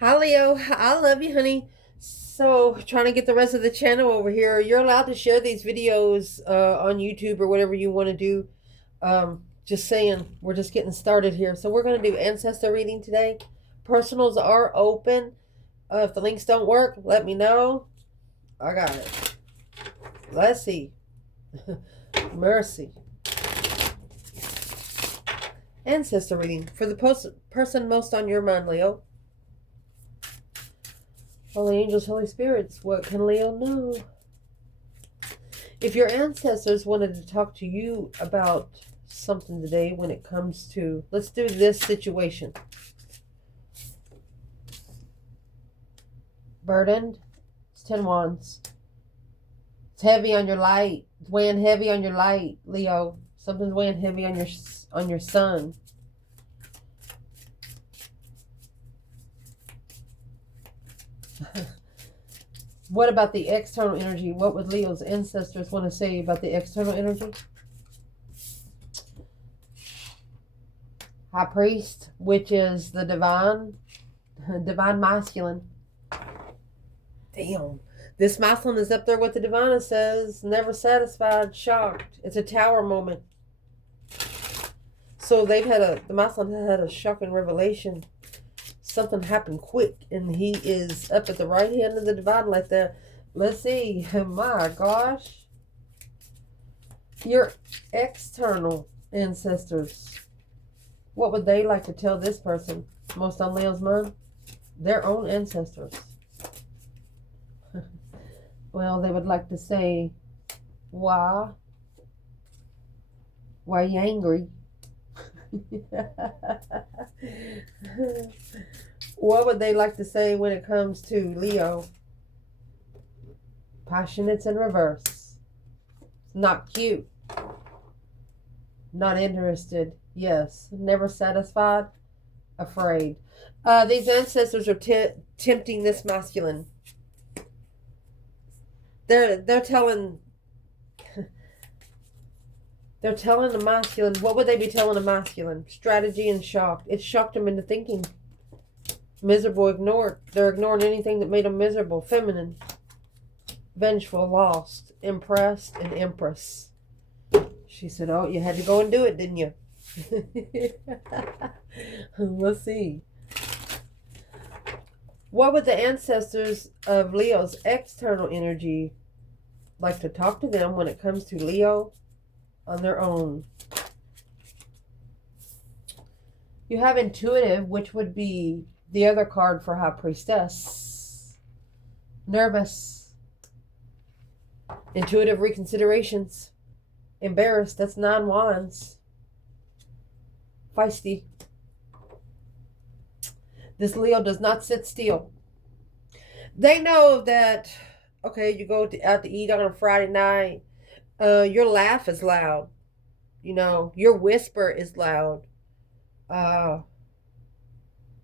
Hi, Leo. I love you, honey. So, trying to get the rest of the channel over here. You're allowed to share these videos on YouTube or whatever you want to do. Just saying, we're just getting started here. So, we're going to do ancestor reading today. Personals are open. If the links don't work, let me know. I got it. Let's see. Mercy. Ancestor reading for the person most on your mind, Leo. Holy angels, Holy spirits, what can Leo know? If your ancestors wanted to talk to you about something today when it comes to, let's do this situation. Burdened, it's 10 wands. It's heavy on your light. It's weighing heavy on your light, Leo. Something's weighing heavy on your sun. What about the external energy? What would Leo's ancestors want to say about the external energy? High priest, which is the divine masculine. Damn. This masculine is up there with the divine. It says, never satisfied, shocked. It's a tower moment. So the masculine had a shocking revelation. Something happened quick, and he is up at the right hand of the divine like that. Let's see. My gosh. Your external ancestors. What would they like to tell this person most on Leo's mind? Their own ancestors. Well, they would like to say, why? Why are you angry? What would they like to say when it comes to Leo? Passionate's in reverse. Not cute. Not interested. Yes. Never satisfied. Afraid. These ancestors are tempting this masculine. They're telling the masculine. What would they be telling the masculine? Strategy and shock. It shocked them into thinking. Miserable, ignored. They're ignoring anything that made them miserable. Feminine. Vengeful, lost. Impressed, and empress. She said, oh, you had to go and do it, didn't you? Let's see. What would the ancestors of Leo's external energy like to talk to them when it comes to Leo on their own? You have intuitive, which would be the other card for High Priestess. Nervous. Intuitive reconsiderations. Embarrassed. That's 9 wands. Feisty. This Leo does not sit still. They know that, okay, you go out to eat on a Friday night. Your laugh is loud. You know, your whisper is loud.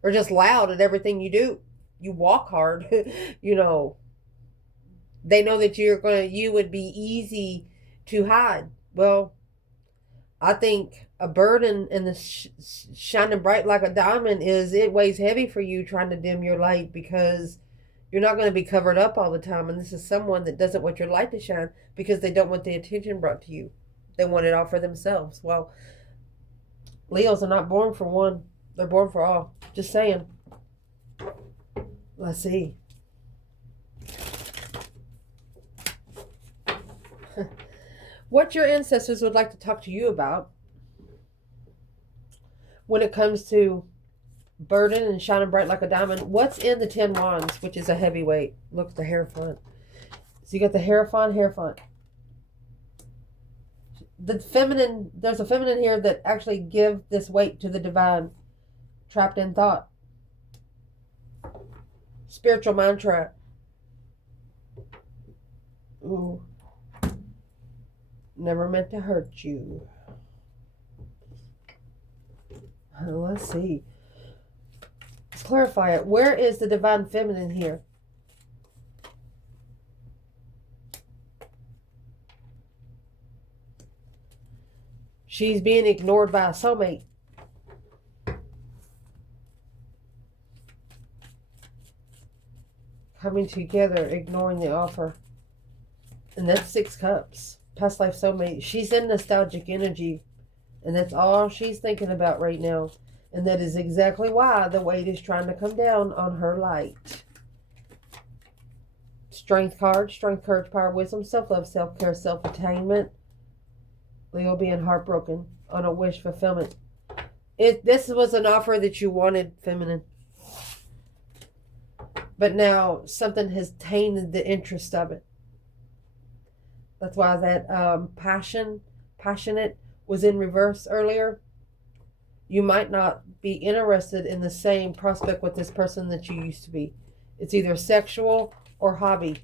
Or just loud at everything you do. You walk hard. You know, they know that you would be easy to hide. Well, I think a burden and the shining bright like a diamond it weighs heavy for you trying to dim your light, because you're not going to be covered up all the time. And this is someone that doesn't want your light to shine because they don't want the attention brought to you. They want it all for themselves. Well, Leos are not born for one. They're born for all. Just saying. Let's see. What your ancestors would like to talk to you about when it comes to burden and shining bright like a diamond. What's in the 10 wands, which is a heavyweight? Look at the Hierophant. So you got the Hierophant. The feminine, there's a feminine here that actually give this weight to the divine. Trapped in thought. Spiritual mind trap. Ooh. Never meant to hurt you. Let's see. Let's clarify it. Where is the divine feminine here? She's being ignored by a soulmate. coming together, ignoring the offer. And that's 6 cups. Past life soulmate. She's in nostalgic energy. And that's all she's thinking about right now. And that is exactly why the weight is trying to come down on her light. Strength card. Strength, courage, power, wisdom, self-love, self-care, self-attainment. Leo being heartbroken on a wish fulfillment. This was an offer that you wanted, feminine. But now something has tainted the interest of it. That's why that passionate was in reverse earlier. You might not be interested in the same prospect with this person that you used to be. It's either sexual or hobby.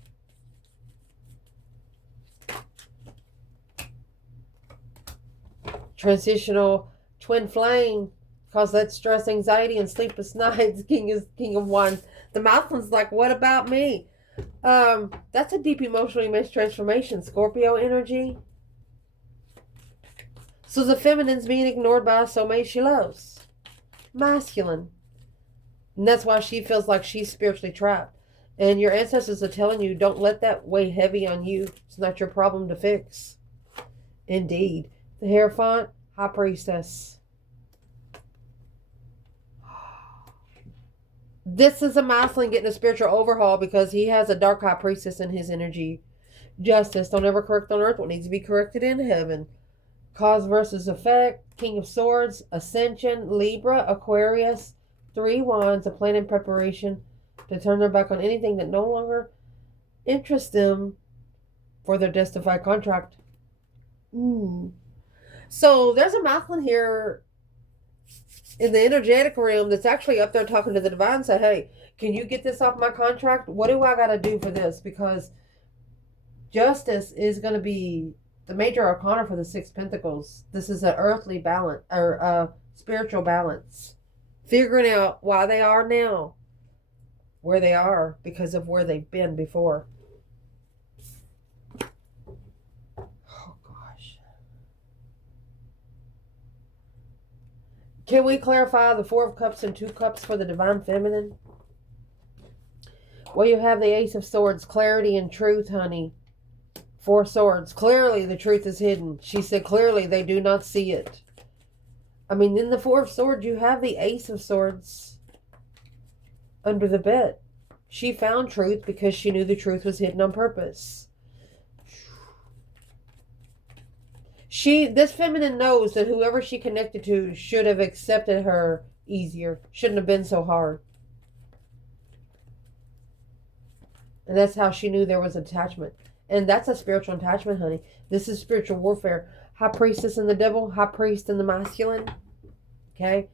Transitional twin flame, cause that stress, anxiety, and sleepless nights. King of Wands. The Mountain's like, what about me? That's a deep emotional image transformation. Scorpio energy. So the feminine's being ignored by a soulmate she loves. Masculine. And that's why she feels like she's spiritually trapped. And your ancestors are telling you, don't let that weigh heavy on you. It's not your problem to fix. Indeed. The Hierophant, High Priestess. This is a masculine getting a spiritual overhaul because he has a dark high priestess in his energy. Justice, don't ever correct on earth what needs to be corrected in heaven. Cause versus effect, King of Swords, Ascension, Libra, Aquarius, 3 Wands, a plan in preparation to turn their back on anything that no longer interests them for their justified contract. So there's a masculine here in the energetic realm that's actually up there talking to the divine and say, hey, can you get this off my contract? What do I got to do for this? Because justice is going to be the major arcana for the 6 Pentacles. This is an earthly balance, or a spiritual balance. Figuring out why they are now where they are because of where they've been before. Oh, gosh. Can we clarify the 4 of Cups and 2 Cups for the Divine Feminine? Well, you have the Ace of Swords, clarity and truth, honey. 4 Swords. Clearly, the truth is hidden. She said clearly they do not see it. I mean, in the 4 of Swords, you have the Ace of Swords under the bed. She found truth because she knew the truth was hidden on purpose. This feminine knows that whoever she connected to should have accepted her easier. Shouldn't have been so hard. And that's how she knew there was attachment. And that's a spiritual attachment, honey. This is spiritual warfare. High Priestess and the Devil. High Priest and the Masculine. Okay?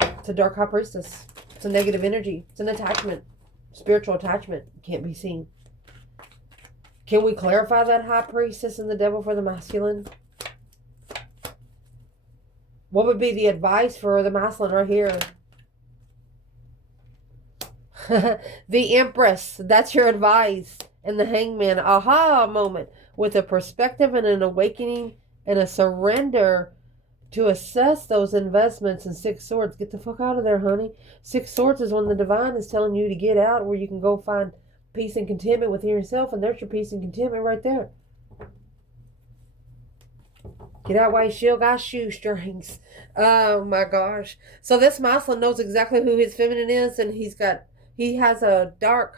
It's a dark High Priestess. It's a negative energy. It's an attachment. Spiritual attachment. Can't be seen. Can we clarify that High Priestess and the Devil for the Masculine? What would be the advice for the Masculine right here? The Empress. That's your advice. And the Hangman. Aha moment. With a perspective and an awakening and a surrender to assess those investments. And 6 Swords. Get the fuck out of there, honey. 6 Swords is when the divine is telling you to get out, where you can go find peace and contentment within yourself. And there's your peace and contentment right there. Get out while you still got shoestrings. Oh my gosh. So this masculine knows exactly who his feminine is, and he's got to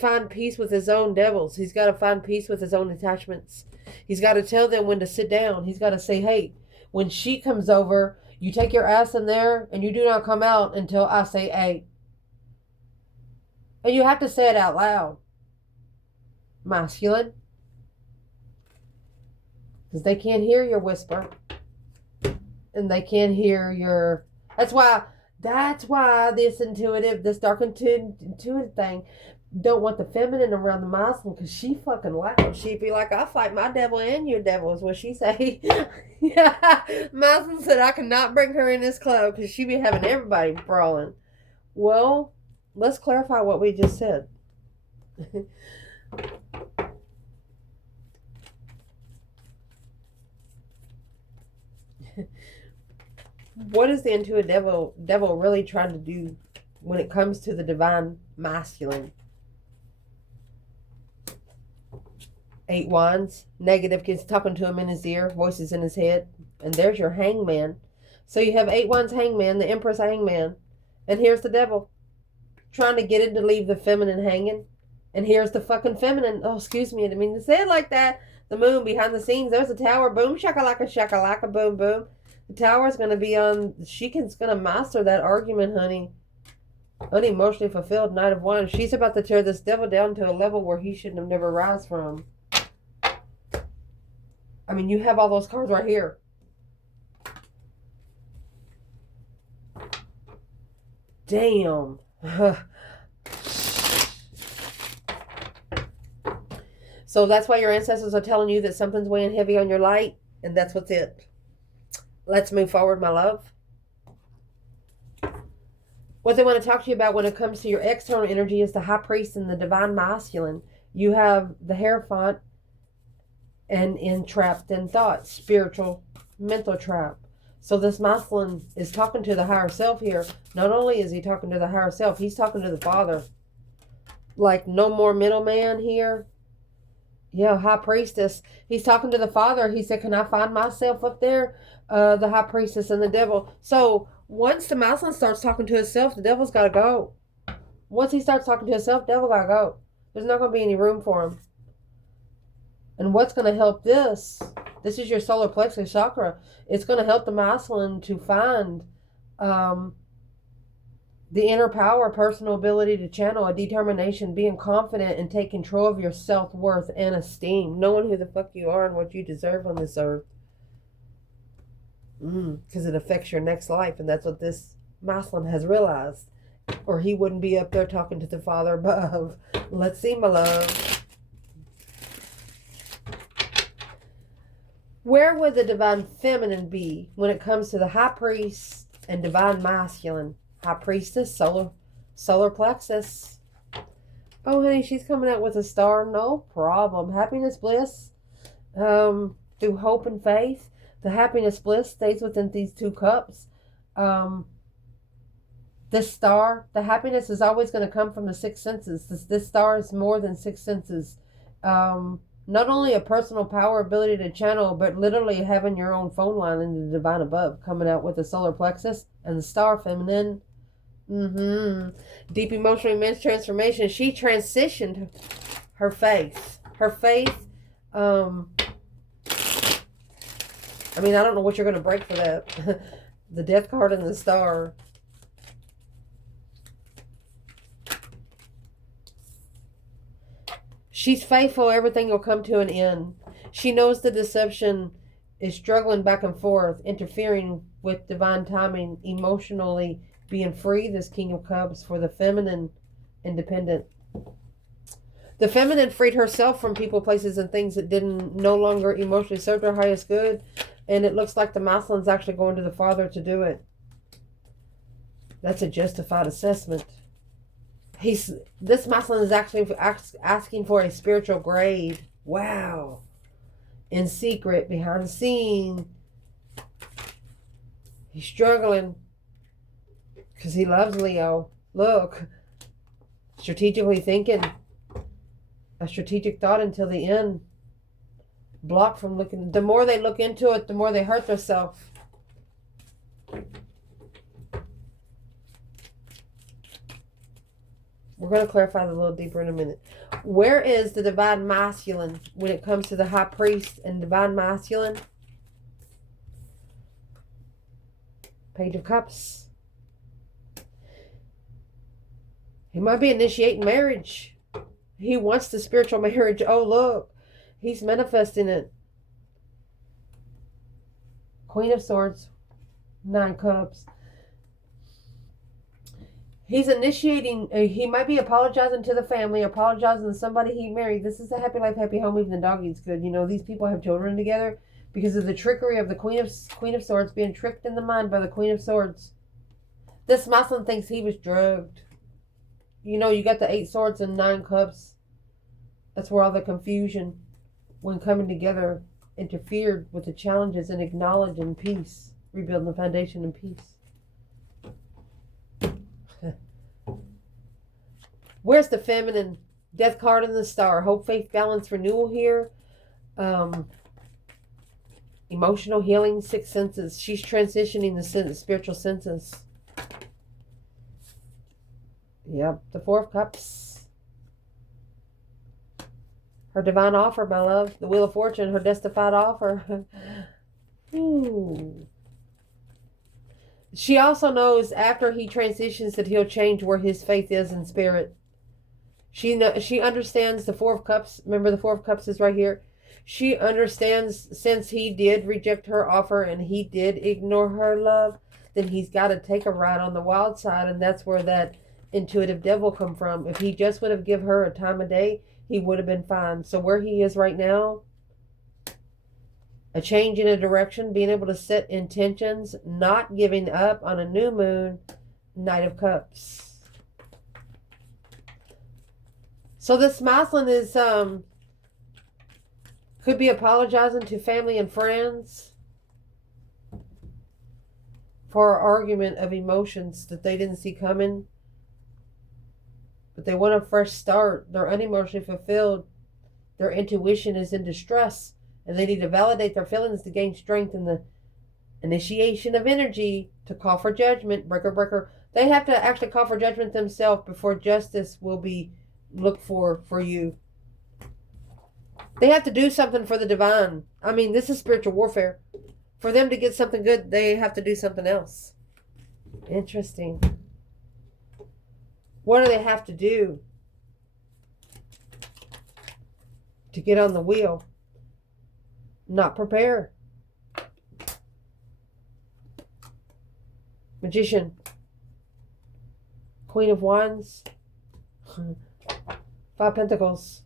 find peace with his own devils. He's got to find peace with his own attachments. He's got to tell them when to sit down. He's got to say, hey, when she comes over, you take your ass in there and you do not come out until I say, hey. And you have to say it out loud. Masculine. Because they can't hear your whisper. And they can't hear your... That's why this dark intuitive thing don't want the feminine around the masculine, because she fucking loud. She'd be like, I'll fight my devil and your devil, is what she say. Yeah. Masculine said I cannot bring her in this club because she be having everybody brawling. Well, let's clarify what we just said. What is the intuitive devil really trying to do when it comes to the divine masculine. 8 wands, negative, kids talking to him in his ear, voices in his head. And there's your hangman. So you have 8 wands hangman, the empress hangman. And here's the devil trying to get it to leave the feminine hanging. And here's the fucking feminine. Oh, excuse me, I didn't mean to say it like that. The moon behind the scenes. There's a tower. Boom, shakalaka, boom, boom. The tower's going to be on. She's going to master that argument, honey. Unemotionally fulfilled, Knight of Wands. She's about to tear this devil down to a level where he shouldn't have never rise from. I mean, you have all those cards right here. Damn. So that's why your ancestors are telling you that something's weighing heavy on your light, and that's what's it. Let's move forward, my love. What they want to talk to you about when it comes to your external energy is the high priest and the divine masculine. You have the Hierophant and entrapped in thought, spiritual, mental trap. So this masculine is talking to the higher self here. Not only is he talking to the higher self, he's talking to the Father. Like no more middleman here. Yeah, high priestess. He's talking to the Father. He said, can I find myself up there? The high priestess and the devil. So once the masculine starts talking to himself, the devil's got to go. Once he starts talking to himself, the devil got to go. There's not going to be any room for him. And what's going to help this is your solar plexus chakra. It's going to help the masculine to find the inner power, personal ability to channel, a determination, being confident, and take control of your self-worth and esteem. Knowing who the fuck you are and what you deserve on this earth. Because it affects your next life. And that's what this masculine has realized. Or he wouldn't be up there talking to the Father above. Let's see, my love. Where would the divine feminine be when it comes to the high priest and divine masculine? High priestess, solar plexus. Oh, honey, she's coming out with a star. No problem. Happiness, bliss. Through hope and faith. The happiness, bliss stays within these 2 cups. This star, the happiness is always going to come from the 6 senses. This star is more than 6 senses. Not only a personal power, ability to channel, but literally having your own phone line in the divine above, coming out with the solar plexus and the star feminine. Deep emotional immense transformation. She transitioned her faith. I mean, I don't know what you're going to break for that. The death card and the star. She's faithful. Everything will come to an end. She knows the deception is struggling back and forth, interfering with divine timing, emotionally being free. This King of Cups for the feminine, independent. The feminine freed herself from people, places, and things that no longer emotionally served her highest good. And it looks like the masculine's actually going to the Father to do it. That's a justified assessment. This masculine is actually asking for a spiritual grade. Wow. In secret, behind the scene. He's struggling. Because he loves Leo. Look. Strategically thinking. A strategic thought until the end. Blocked from looking. The more they look into it, the more they hurt themselves. We're going to clarify that a little deeper in a minute. Where is the divine masculine when it comes to the high priest and divine masculine? Page of Cups. He might be initiating marriage. He wants the spiritual marriage. Oh, look. He's manifesting it. Queen of Swords. 9 Cups. He's initiating, he might be apologizing to the family, apologizing to somebody he married. This is a happy life, happy home, even the dog eats good. You know, these people have children together because of the trickery of the Queen of Swords, being tricked in the mind by the Queen of Swords. This masculine thinks he was drugged. You know, you got the 8 Swords and 9 Cups. That's where all the confusion, when coming together, interfered with the challenges and acknowledging peace, rebuilding the foundation in peace. Where's the feminine? Death card in the star. Hope, faith, balance, renewal here. Emotional healing, sixth senses. She's transitioning the spiritual senses. Yep, the Four of Cups. Her divine offer, my love. The Wheel of Fortune, her destified offer. Ooh. She also knows after he transitions that he'll change where his faith is in spirit. She understands the Four of Cups. Remember, the Four of Cups is right here. She understands since he did reject her offer and he did ignore her love, then he's got to take a ride on the wild side, and that's where that intuitive devil come from. If he just would have given her a time of day, he would have been fine. So where he is right now, a change in a direction, being able to set intentions, not giving up on a new moon, Knight of Cups. So this masculine is could be apologizing to family and friends for an argument of emotions that they didn't see coming. But they want a fresh start. They're unemotionally fulfilled. Their intuition is in distress. And they need to validate their feelings to gain strength in the initiation of energy to call for judgment. Breaker. They have to actually call for judgment themselves before justice will be looked for you. They have to do something for the divine. I mean, this is spiritual warfare. For them to get something good, they have to do something else. Interesting. What do they have to do to get on the wheel? Not prepare. Magician. Queen of Wands. Five Pentacles.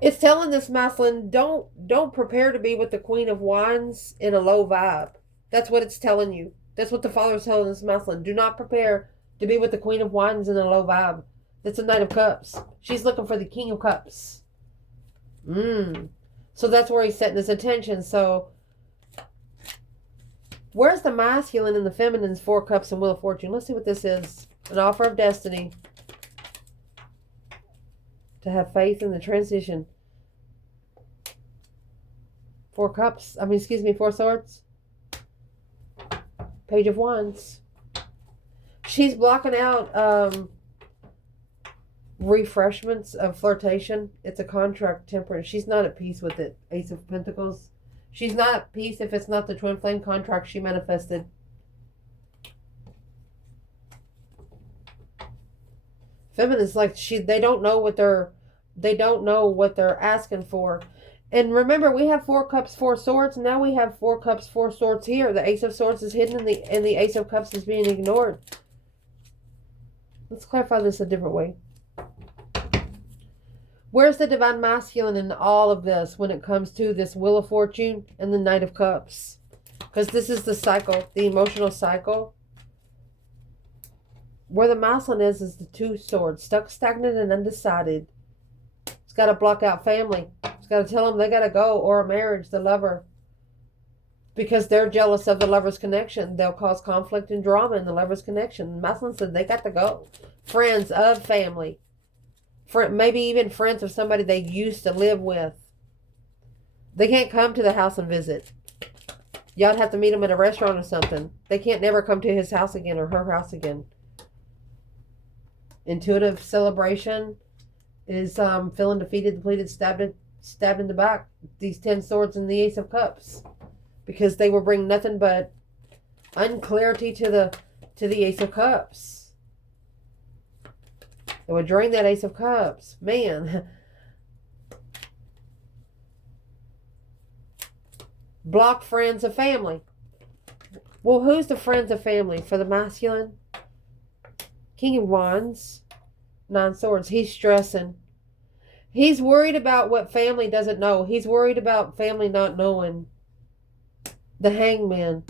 It's telling this masculine, don't prepare to be with the Queen of Wands in a low vibe. That's what it's telling you. That's what the Father is telling this masculine. Do not prepare to be with the Queen of Wands in a low vibe. That's a Knight of Cups. She's looking for the King of Cups. So that's where he's setting his attention. So where's the masculine and the feminine's Four Cups and Wheel of Fortune? Let's see what this is. An offer of destiny. To have faith in the transition. Four Swords. Page of Wands. She's blocking out refreshments of flirtation. It's a contract temperance. She's not at peace with it. Ace of Pentacles. She's not at peace if it's not the twin flame contract she manifested. Feminists, like, they don't know what they're asking for. And remember, we have Four Cups, Four Swords. Now we have Four Cups, Four Swords here. The Ace of Swords is hidden and the Ace of Cups is being ignored. Let's clarify this a different way. Where's the divine masculine in all of this when it comes to this Wheel of Fortune and the Knight of Cups? Because this is the cycle, the emotional cycle. Where the masculine is the Two Swords, stuck, stagnant, and undecided. It's got to block out family. It's got to tell them they got to go, or a marriage, the lover. Because they're jealous of the lover's connection. They'll cause conflict and drama in the lover's connection. The masculine said they got to go. Friends of family. Maybe even friends of somebody they used to live with. They can't come to the house and visit. Y'all have to meet them at a restaurant or something. They can't never come to his house again or her house again. Intuitive celebration is feeling defeated, depleted, stabbed in the back. These 10 Swords and the Ace of Cups. Because they will bring nothing but unclarity to the Ace of Cups. It would drain that Ace of Cups. Man. Block friends of family. Well, who's the friends of family for the masculine? King of Wands. 9 Swords. He's stressing. He's worried about what family doesn't know. He's worried about family not knowing. The Hangman.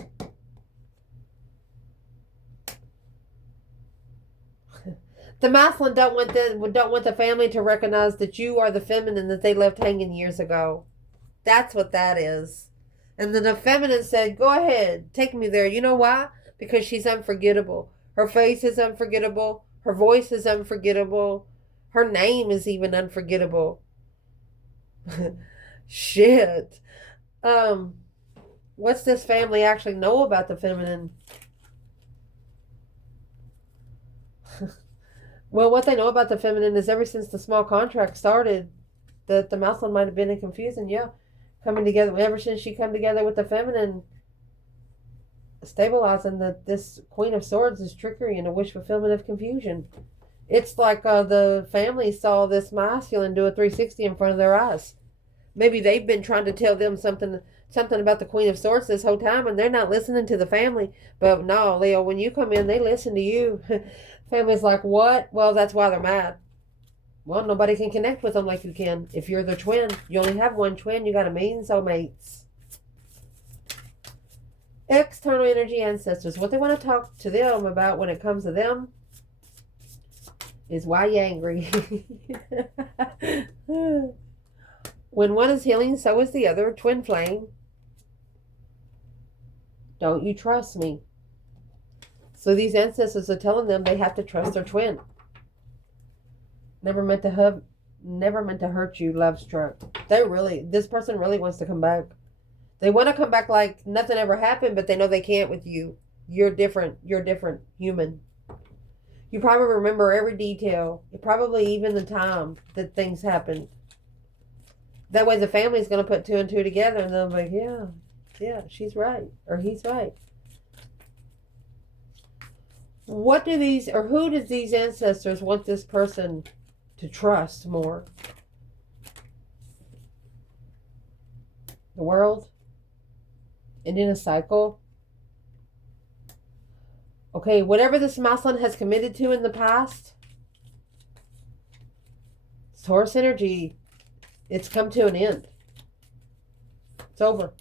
The masculine don't want the family to recognize that you are the feminine that they left hanging years ago. That's what that is. And then the feminine said, go ahead, take me there. You know why? because she's unforgettable. Her face is unforgettable. Her voice is unforgettable. Her name is even unforgettable. Shit. What's this family actually know about the feminine? Well, what they know about the feminine is ever since the small contract started, that the masculine might have been in confusion. Yeah, coming together ever since she come together with the feminine, stabilizing that this Queen of Swords is trickery and a wish fulfillment of confusion. It's like the family saw this masculine do a 360 in front of their eyes. Maybe they've been trying to tell them something about the Queen of Swords this whole time, and they're not listening to the family. But no, Leo, when you come in, they listen to you. Family's like, what? Well, that's why they're mad. Well, nobody can connect with them like you can. If you're their twin, you only have one twin. You got a million soulmates. External energy ancestors. What they want to talk to them about when it comes to them is why you angry. When one is healing, so is the other. Twin flame. Don't you trust me? So these ancestors are telling them they have to trust their twin. Never meant to hurt you, love struck. This person really wants to come back. They want to come back like nothing ever happened, but they know they can't with you. You're different. You're different. Human. You probably remember every detail. Probably even the time that things happened. That way the family's going to put two and two together and they'll be like, yeah, she's right. Or he's right. Who does these ancestors want this person to trust more? The world? And in a cycle? Okay, whatever this masculine has committed to in the past, Taurus energy, it's come to an end. It's over.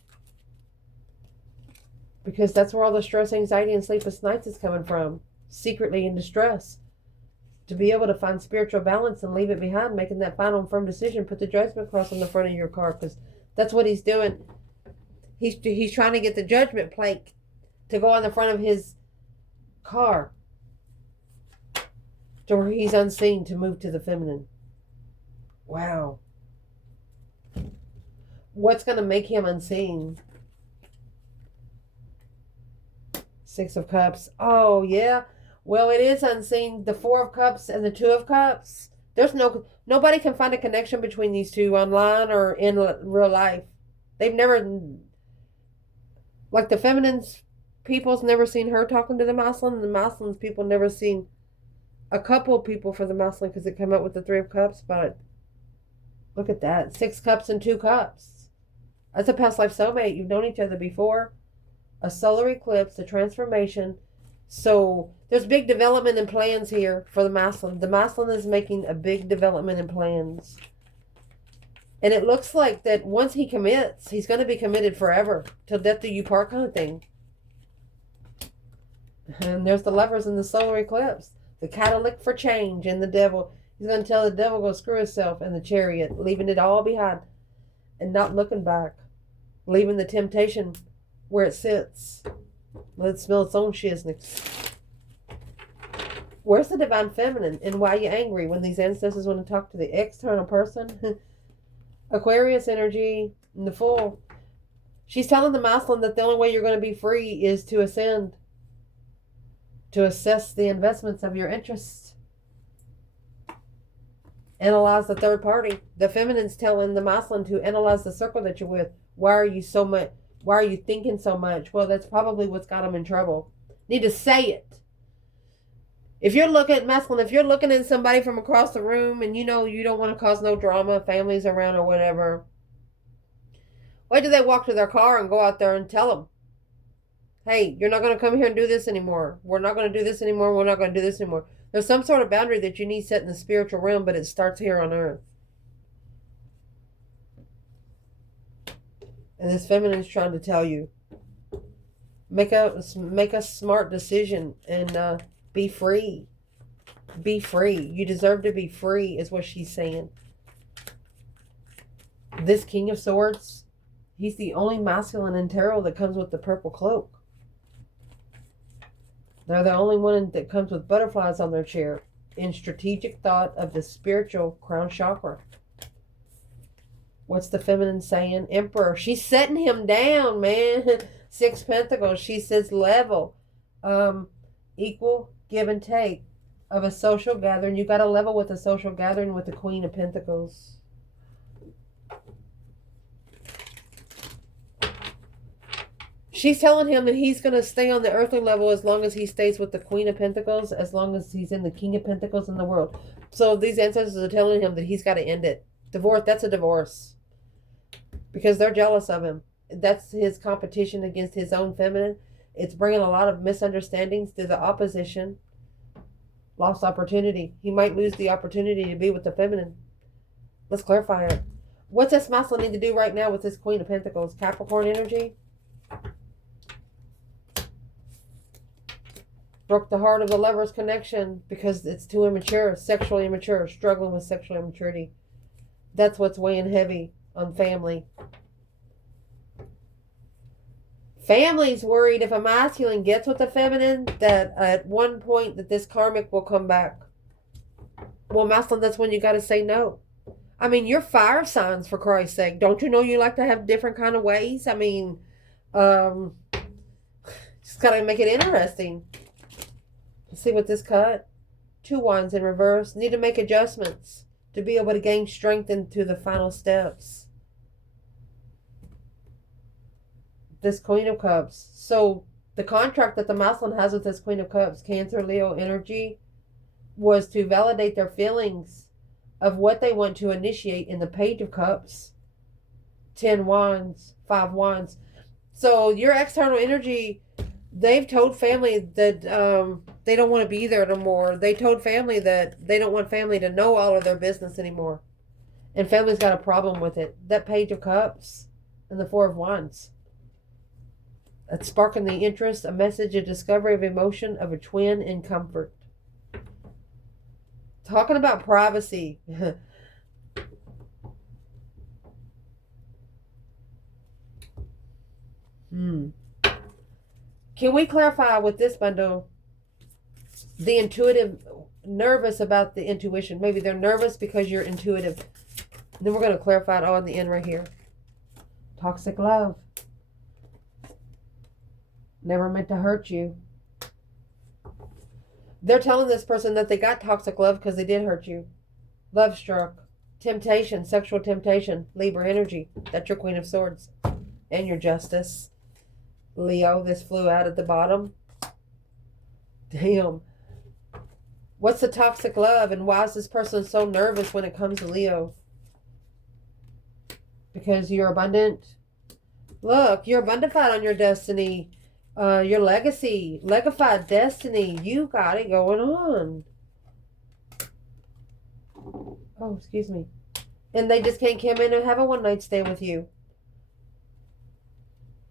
Because that's where all the stress, anxiety, and sleepless nights is coming from. Secretly in distress. To be able to find spiritual balance and leave it behind, making that final and firm decision, put the judgment cross on the front of your car, because that's what he's doing. He's trying to get the judgment plank to go on the front of his car, to where he's unseen, to move to the feminine. Wow. What's going to make him unseen? Six of Cups. Oh, yeah. Well, it is unseen. The Four of Cups and the Two of Cups. There's nobody can find a connection between these two online or in real life. They've never, like the feminine's people's never seen her talking to the masculine, and the masculine's people never seen a couple people for the masculine, because it came up with the Three of Cups. But look at that. 6 cups and 2 cups. That's a past life soulmate. You've known each other before. A solar eclipse, a transformation. So there's big development and plans here for the masculine. The masculine is making a big development and plans. And it looks like that once he commits, he's going to be committed forever. Till death do you part kind of thing. And there's the Lovers in the solar eclipse. The catalytic for change and the devil. He's going to tell the devil go screw himself and the Chariot. Leaving it all behind. And not looking back. Leaving the temptation where it sits. Let it smell its own shiznix. Where's the divine feminine? And why are you angry when these ancestors want to talk to the external person? Aquarius energy in the Fool. She's telling the masculine that the only way you're going to be free is to ascend. To assess the investments of your interests. Analyze the third party. The feminine's telling the masculine to analyze the circle that you're with. Why are you thinking so much? Well, that's probably what's got them in trouble. Need to say it. If you're looking at masculine, if you're looking at somebody from across the room and you know you don't want to cause no drama, families around or whatever, wait till they walk to their car and go out there and tell them, hey, you're not going to come here and do this anymore. We're not going to do this anymore. We're not going to do this anymore. There's some sort of boundary that you need set in the spiritual realm, but it starts here on earth. And this feminine is trying to tell you, make a smart decision and be free. Be free. You deserve to be free, is what she's saying. This King of Swords, he's the only masculine in tarot that comes with the purple cloak. They're the only one that comes with butterflies on their chair. In strategic thought of the spiritual crown chakra. What's the feminine saying? Emperor. She's setting him down, man. 6 Pentacles. She says level. Equal give and take of a social gathering. You got to level with a social gathering with the Queen of Pentacles. She's telling him that he's going to stay on the earthly level as long as he stays with the Queen of Pentacles, as long as he's in the King of Pentacles in the world. So these ancestors are telling him that he's got to end it. Divorce, that's a divorce. Because they're jealous of him. That's his competition against his own feminine. It's bringing a lot of misunderstandings to the opposition. Lost opportunity. He might lose the opportunity to be with the feminine. Let's clarify it. What's this masculine need to do right now with this Queen of Pentacles? Capricorn energy. Broke the heart of the lover's connection because it's too immature, sexually immature, struggling with sexual immaturity. That's what's weighing heavy on family. Family's worried if a masculine gets with the feminine that at one point that this karmic will come back. Well, masculine, that's when you got to say no. I mean, you're fire signs, for Christ's sake. Don't you know you like to have different kind of ways? I mean, just got to make it interesting. Let's see what this cut. 2 wands in reverse. Need to make adjustments to be able to gain strength into the final steps. This Queen of Cups. So the contract that the masculine has with this Queen of Cups, Cancer, Leo energy, was to validate their feelings of what they want to initiate in the Page of Cups. 10 wands, 5 wands. So your external energy, they've told family that they don't want to be there no more. They told family that they don't want family to know all of their business anymore. And family's got a problem with it. That Page of Cups and the 4 of Wands. It's sparking the interest, a message, a discovery of emotion of a twin in comfort. Talking about privacy. Can we clarify with this bundle the intuitive, nervous about the intuition? Maybe they're nervous because you're intuitive. And then we're going to clarify it all in the end right here. Toxic love. Never meant to hurt you. They're telling this person that they got toxic love because they did hurt you. Love struck. Temptation, sexual temptation. Libra energy. That's your Queen of Swords. And your Justice. Leo, this flew out at the bottom. Damn. What's the toxic love and why is this person so nervous when it comes to Leo? Because you're abundant. Look, you're abundified on your destiny. Your legacy. Legified destiny. You got it going on. Oh, excuse me. And they just can't come in and have a one-night stay with you.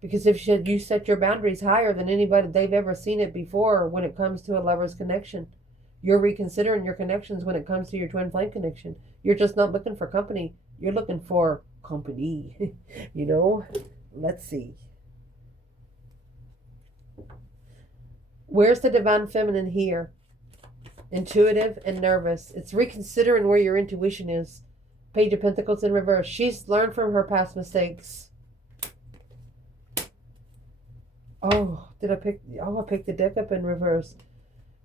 Because if you set your boundaries higher than anybody they've ever seen it before when it comes to a lover's connection, you're reconsidering your connections when it comes to your twin flame connection. You're just not looking for company. You're looking for company. You know? Let's see. Where's the divine feminine here? Intuitive and nervous. It's reconsidering where your intuition is. Page of Pentacles in reverse. She's learned from her past mistakes. Oh, did I pick? Oh, I picked the deck up in reverse.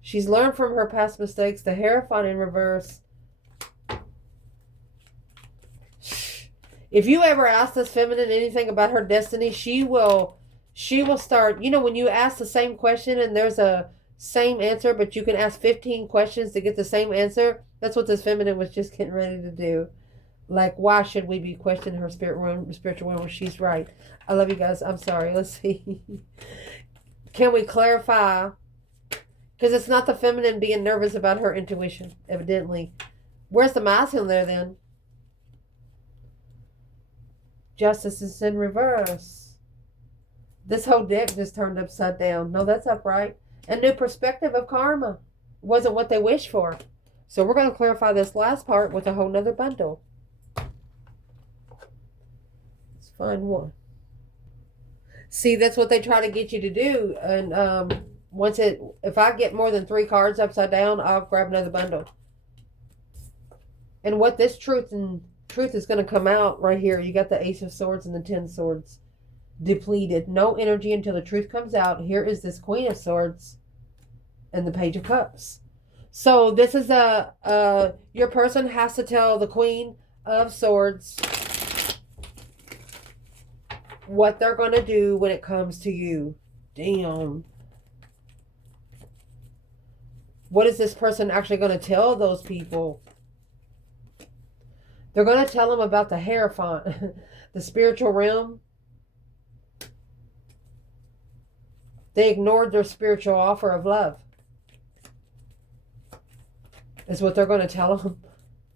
She's learned from her past mistakes. The Hierophant in reverse. If you ever ask this feminine anything about her destiny, she will start, you know, when you ask the same question and there's a same answer, but you can ask 15 questions to get the same answer. That's what this feminine was just getting ready to do. Like, why should we be questioning her spiritual realm when she's right? I love you guys. I'm sorry. Let's see. Can we clarify? Because it's not the feminine being nervous about her intuition, evidently. Where's the masculine there then? Justice is in reverse. This whole deck just turned upside down. No, that's upright. A new perspective of karma. Wasn't what they wished for. So we're going to clarify this last part with a whole nother bundle. Find one. See, that's what they try to get you to do. And If I get more than 3 cards upside down, I'll grab another bundle. And what this truth is going to come out right here. You got the Ace of Swords and the 10 Swords. Depleted. No energy until the truth comes out. Here is this Queen of Swords and the Page of Cups. So this is your person has to tell the Queen of Swords what they're going to do when it comes to you. Damn. What is this person actually going to tell those people? They're going to tell them about the Hierophant, the spiritual realm. They ignored their spiritual offer of love. Is what they're going to tell them.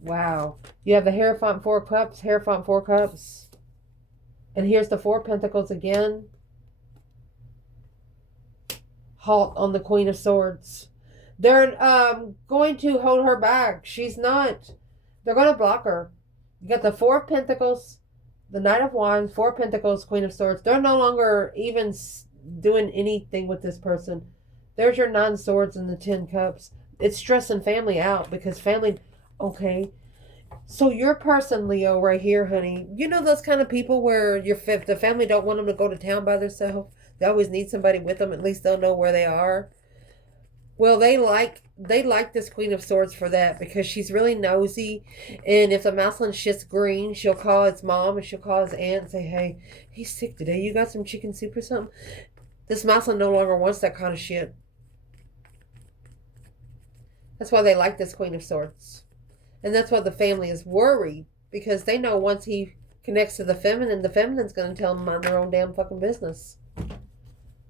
Wow. You have the Hierophant 4 Cups, Hierophant 4 Cups. And here's the 4 Pentacles again. Halt on the Queen of Swords. They're going to hold her back. She's not. They're going to block her. You got the 4 of Pentacles, the Knight of Wands, 4 Pentacles, Queen of Swords. They're no longer even doing anything with this person. There's your 9 Swords and the 10 Cups. It's stressing family out because family... Okay. So your person, Leo, right here, honey, you know those kind of people where the family don't want them to go to town by themselves? They always need somebody with them. At least they'll know where they are. Well, they like this Queen of Swords for that because she's really nosy. And if the masculine shit's green, she'll call his mom and she'll call his aunt and say, hey, he's sick today. You got some chicken soup or something? This masculine no longer wants that kind of shit. That's why they like this Queen of Swords. And that's why the family is worried because they know once he connects to the feminine's going to tell them mind their own damn fucking business.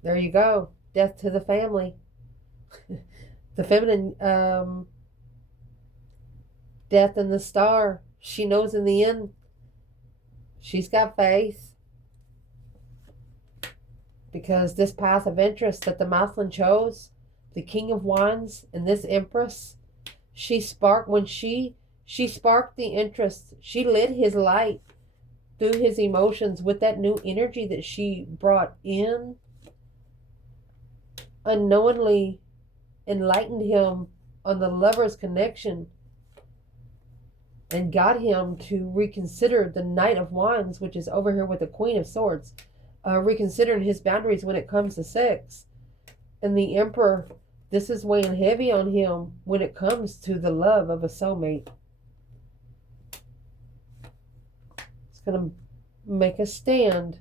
There you go. Death to the family. The feminine, death in the star. She knows in the end, she's got faith. Because this path of interest that the masculine chose, the King of Wands and this Empress, she sparked the interest. She lit his light through his emotions with that new energy that she brought in. Unknowingly enlightened him on the lover's connection and got him to reconsider the Knight of Wands, which is over here with the Queen of Swords, reconsidering his boundaries when it comes to sex. And the Emperor, this is weighing heavy on him when it comes to the love of a soulmate. He's going to make a stand.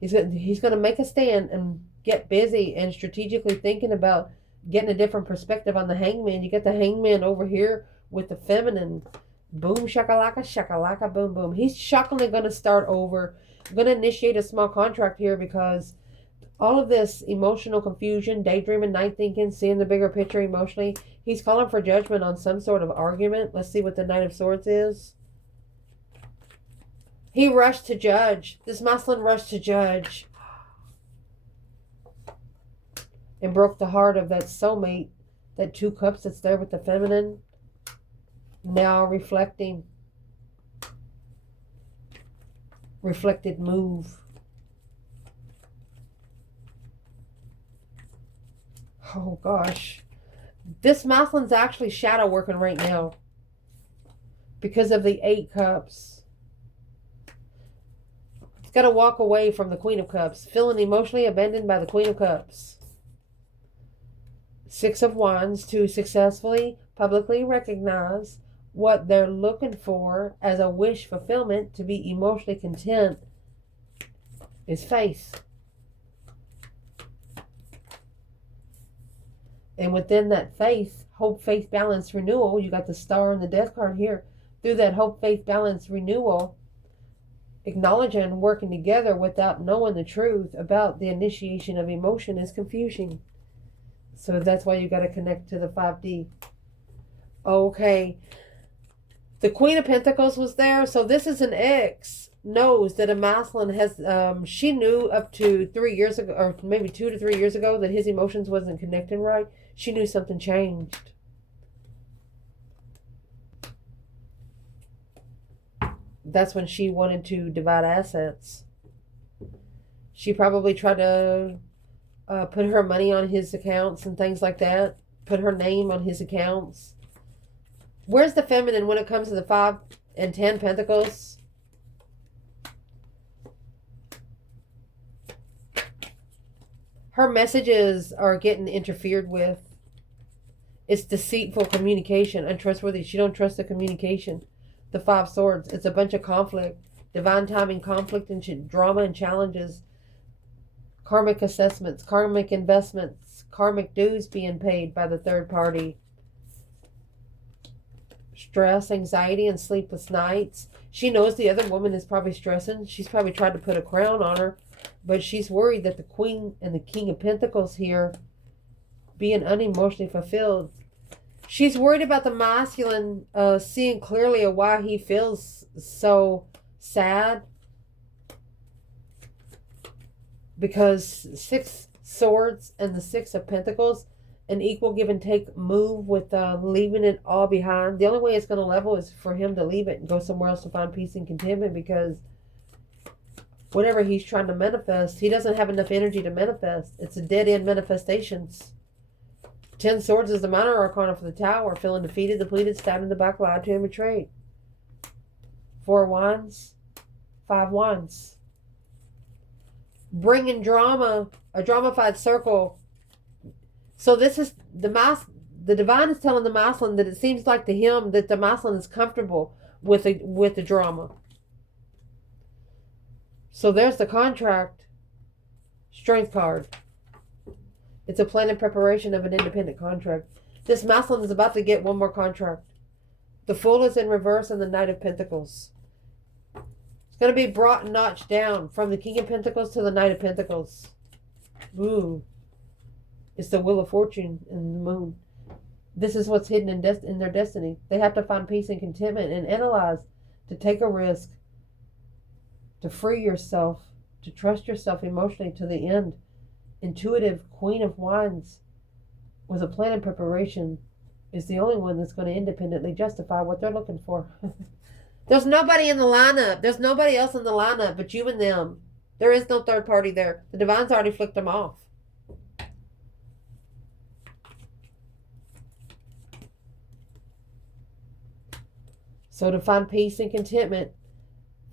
He's going to make a stand and get busy and strategically thinking about getting a different perspective on the Hangman. You get the Hangman over here with the feminine. Boom, shakalaka, boom, boom. He's shockingly going to start over. Going to initiate a small contract here because all of this emotional confusion, daydreaming, night thinking, seeing the bigger picture emotionally, he's calling for judgment on some sort of argument. Let's see what the Knight of Swords is. He rushed to judge. This masculine rushed to judge. And broke the heart of that soulmate, that 2 cups that's there with the feminine. Now reflecting. Reflected move. Oh gosh. This masculine's actually shadow working right now. Because of the 8 cups. He's got to walk away from the Queen of Cups. Feeling emotionally abandoned by the Queen of Cups. 6 of Wands to successfully, publicly recognize what they're looking for as a wish fulfillment to be emotionally content is faith. And within that faith, hope, faith, balance, renewal, you got the Star and the Death card here. Through that hope, faith, balance, renewal, acknowledging and working together without knowing the truth about the initiation of emotion is confusion. So that's why you got to connect to the 5D. Okay. The Queen of Pentacles was there. So this is an ex. Knows that a masculine has... she knew up to 3 years ago, or maybe 2 to 3 years ago, that his emotions wasn't connecting right. She knew something changed. That's when she wanted to divide assets. She probably tried to put her money on his accounts and things like that. Put her name on his accounts. Where's the feminine when it comes to the 5 and 10 Pentacles? Her messages are getting interfered with. It's deceitful communication, untrustworthy. She don't trust the communication. The 5 Swords. It's a bunch of conflict. Divine timing, conflict, and drama and challenges. Karmic assessments, karmic investments, karmic dues being paid by the third party. Stress, anxiety, and sleepless nights. She knows the other woman is probably stressing. She's probably tried to put a crown on her. But she's worried that the Queen and the King of Pentacles here being unemotionally fulfilled. She's worried about the masculine seeing clearly why he feels so sad. Because 6 Swords and the 6 of Pentacles, an equal give and take move with leaving it all behind. The only way it's going to level is for him to leave it and go somewhere else to find peace and contentment, because whatever he's trying to manifest, he doesn't have enough energy to manifest. It's a dead-end manifestations. 10 Swords is the minor arcana for the Tower. Feeling defeated, depleted, stabbed in the back, lied to, and betrayed. 4 Wands, 5 Wands. Bringing drama, a dramified circle. So this is the divine is telling the masculine that it seems like to him that the masculine is comfortable with the drama. So there's the contract. Strength card. It's a plan in preparation of an independent contract. This masculine is about to get one more contract. The Fool is in reverse and the Knight of Pentacles. It's going to be brought and notched down from the King of Pentacles to the Knight of Pentacles. Ooh. It's the Wheel of Fortune and the Moon. This is what's hidden in their destiny. They have to find peace and contentment and analyze, to take a risk, to free yourself, to trust yourself emotionally to the end. Intuitive Queen of Wands with a plan and preparation is the only one that's going to independently justify what they're looking for. There's nobody in the lineup. There's nobody else in the lineup but you and them. There is no third party there. The divine's already flicked them off. So to find peace and contentment,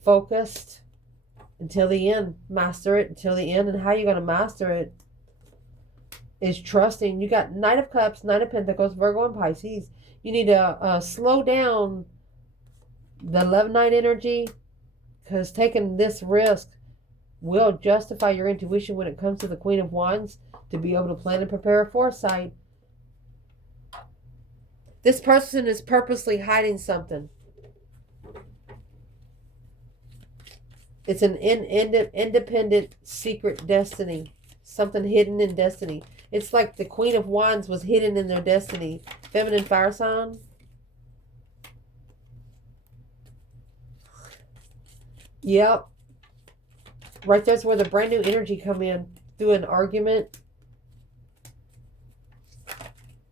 focused until the end. Master it until the end. And how you're going to master it is trusting. You got Knight of Cups, Knight of Pentacles, Virgo, and Pisces. You need to slow down the love night energy, because taking this risk will justify your intuition when it comes to the Queen of Wands, to be able to plan and prepare a foresight. This person is purposely hiding something. It's an independent secret destiny. Something hidden in destiny. It's like the Queen of Wands was hidden in their destiny. Feminine fire sign. Yep. Right there's where the brand new energy come in. Through an argument.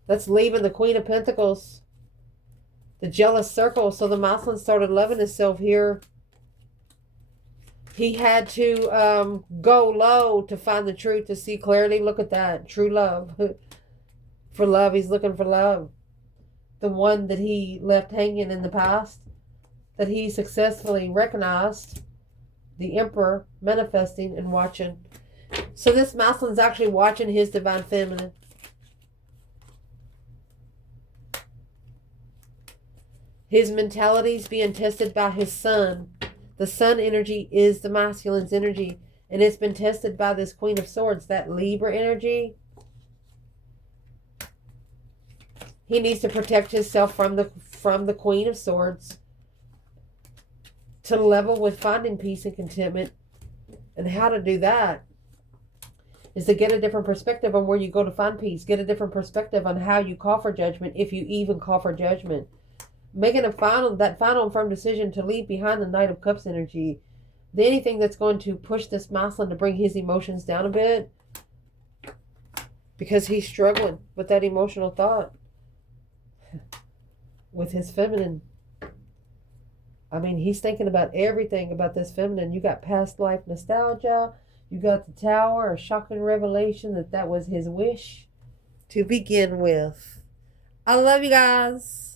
That's leaving the Queen of Pentacles. The jealous circle. So the masculine started loving himself here. He had to go low to find the truth, to see clearly. Look at that. True love. For love. He's looking for love. The one that he left hanging in the past. That he successfully recognized. The Emperor manifesting and watching. So this masculine's actually watching his divine feminine. His mentality's being tested by his sun. The sun energy is the masculine's energy. And it's been tested by this Queen of Swords. That Libra energy. He needs to protect himself from the Queen of Swords. To level with finding peace and contentment. And how to do that is to get a different perspective on where you go to find peace. Get a different perspective on how you call for judgment. If you even call for judgment. Making that final and firm decision to leave behind the Knight of Cups energy. Anything that's going to push this masculine to bring his emotions down a bit. Because he's struggling with that emotional thought. With his feminine. I mean, he's thinking about everything about this feminine. You got past life nostalgia. You got the Tower, a shocking revelation that that was his wish to begin with. I love you guys.